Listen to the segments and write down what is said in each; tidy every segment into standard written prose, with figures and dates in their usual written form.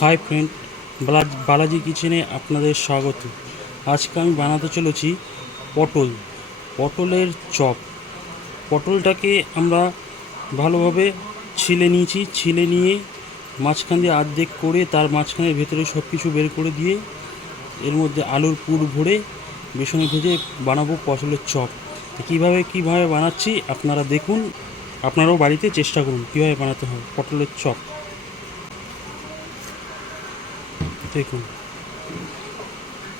Hi friend, Balaji কিচেনে আপনাদের স্বাগত। আজকে আমি বানাতে চলেছি পটলের চপ। পটলটাকে আমরা ভালোভাবে ছিলে নিয়ে মাঝখান দিয়ে অর্ধেক করে তার মাঝখানের ভেতরে সব কিছু বের করে দিয়ে এর মধ্যে আলুর পুর ভরে বেসনে ভেজে বানাবো পটলের চপ। কীভাবে বানাচ্ছি আপনারা দেখুন, আপনারাও বাড়িতে চেষ্টা করুন কীভাবে বানাতে হয় পটলের চপ। দেখুন,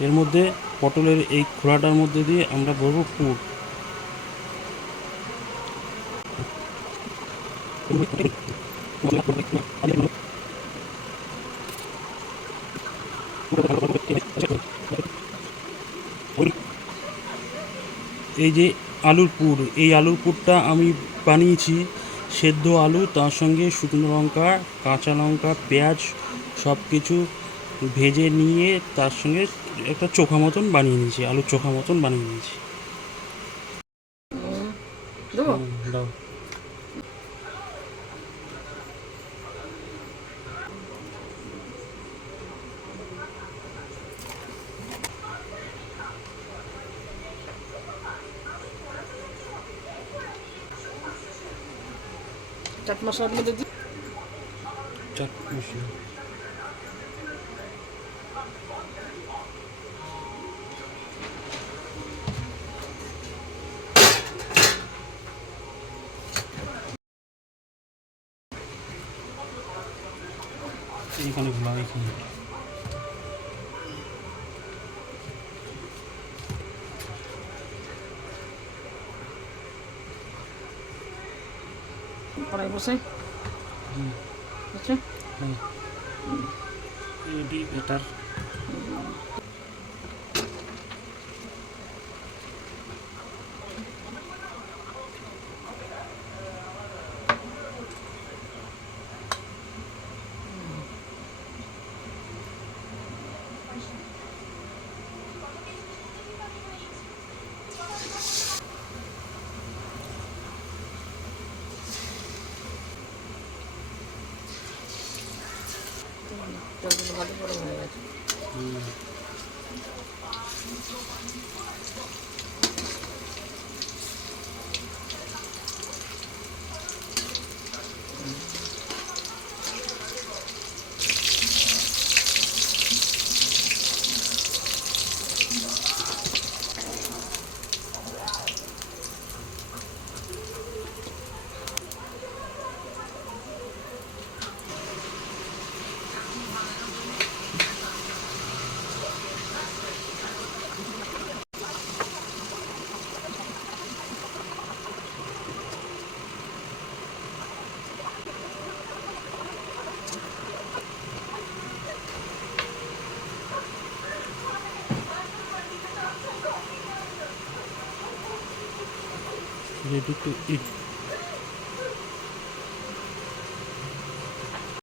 এর মধ্যে পটলের এই খোলাটার মধ্যে দিয়ে আমরা ভরবো পুর। এই যে এই আলুর পুরটা আমি বানিয়েছি সেদ্ধ আলু, তার সঙ্গে শুকনো লঙ্কা, কাঁচা লঙ্কা, পেঁয়াজ সব কিছু ভেজে নিয়ে তার সঙ্গে একটা চোখা মতন বানিয়ে নিয়েছি, আলুর চোখা মতন বানিয়ে নিয়েছি। দাও। চাট মশলার মধ্যে চাট মশলা এইখানে খোলা, এইখানে কড়াই বসে আচ্ছা রেডি বেটার। জলগুলো ভালো করে হয়ে গেছে। Ready to it.